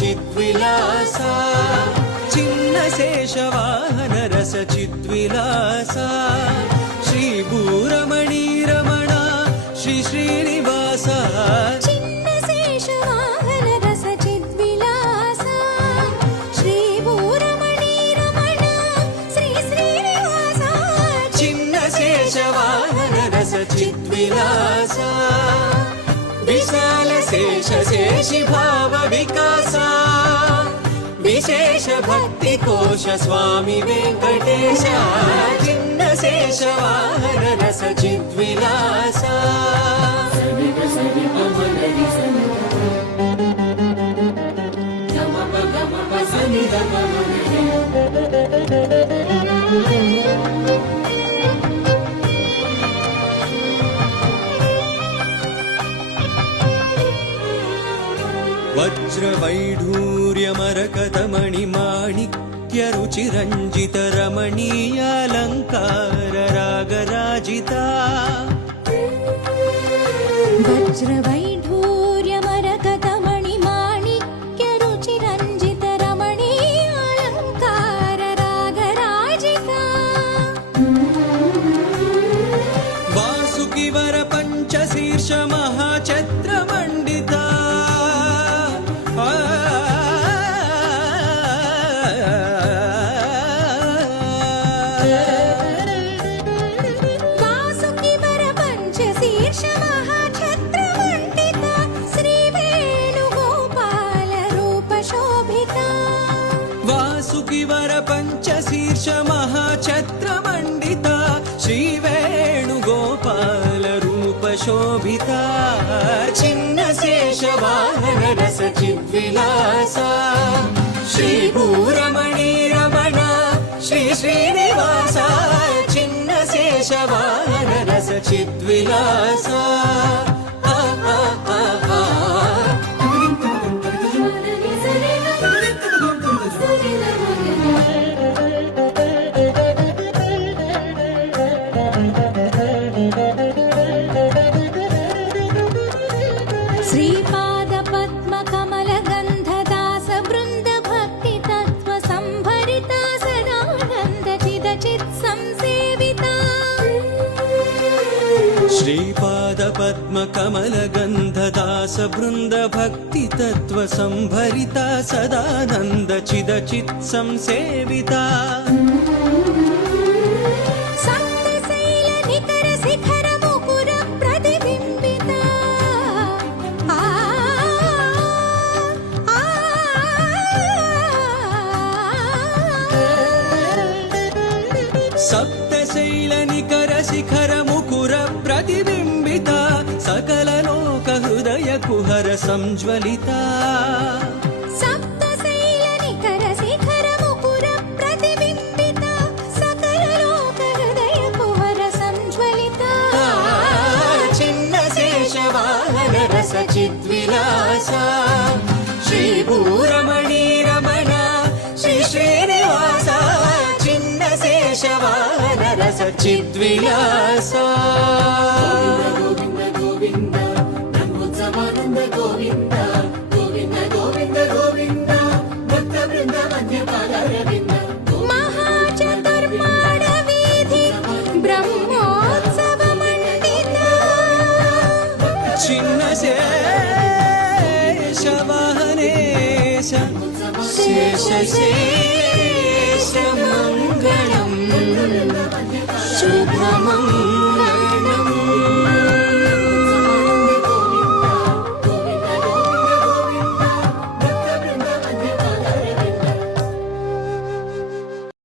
चिद्विलासा चिन्न शेषवाहन रस चिद्विलासा श्रीभूरमणि रमण श्री श्रीनिवासा चिन्न शेषवाहन रस चिद्विलासा श्रीभूरमणि रमण श्री श्रीनिवासा चिन्न शेषवाहन रस चिद्विलासा विशाल शेष शेषि भाव विकासा विशेष भक्ति कोश स्वामी वेंकटेश चिन्न शेष वाहन रस चिद्विलासा वज्रवैढूर्यमरकतमणि माणिक्य रुचिरञ्जित रमणीयालङ्कार रागराजिता वज्रवैढूर्यमरकतमणि माणिक्य रुचिरञ्जित रमणीयालङ्कार रागराजिता वासुकिवर पञ्चशीर्ष महाछत्रमण्डिता वासुकिवर पञ्चशीर्ष महाछत्रमण्डिता श्रीवेणुगोपाल रूपशोभिता वासुकिवर पञ्चशीर्ष महाछत्रमण्डिता श्रीवेणुगोपाल रूपशोभिता चिन्न शेषवाहन रस चिद्विलासा श्रीभूरमणि रमण श्री श्रीनिवासा चिन्न शेषवाहन रस चिद्विलासा श्रीपाद पद्म कमल गंधदास वृंद भक्ति तत्व संभरिता सदानंद चिद चित संसेविता श्रीपाद पद्म कमल गंधदास वृंद भक्ति तत्व संभरिता सदानंद चिद चित संसेविता सप्तशैल निकर शिखर मुकुर प्रतिबिंबिता सप्तशैल निकर शिखर मुकुर प्रतिबिंबिता सकल लोक हृदय कुहर संज्वलिता सप्तशैल निकर शिखर मुकुर प्रतिबिंबिता सकल लोक हृदय कुहर संज्वलिता चिन्न शेषवाहन रस चिद्विलासा श्रीभूरमणि रमण श्री श्रीनिवासा चिन्न शेषवाहन रस चिद्विलासा गोविंद ब्रह्मोत्सवानंद गोविंद गोविंद गोविंद गोविंद भक्त वृंद मध्य पादारविंद महाचतुर्माड वीधि ब्रह्मोत्सव मंडिता चिन्न शेषवाहनेश शेष शेष मंगलम् शुभमंगलम्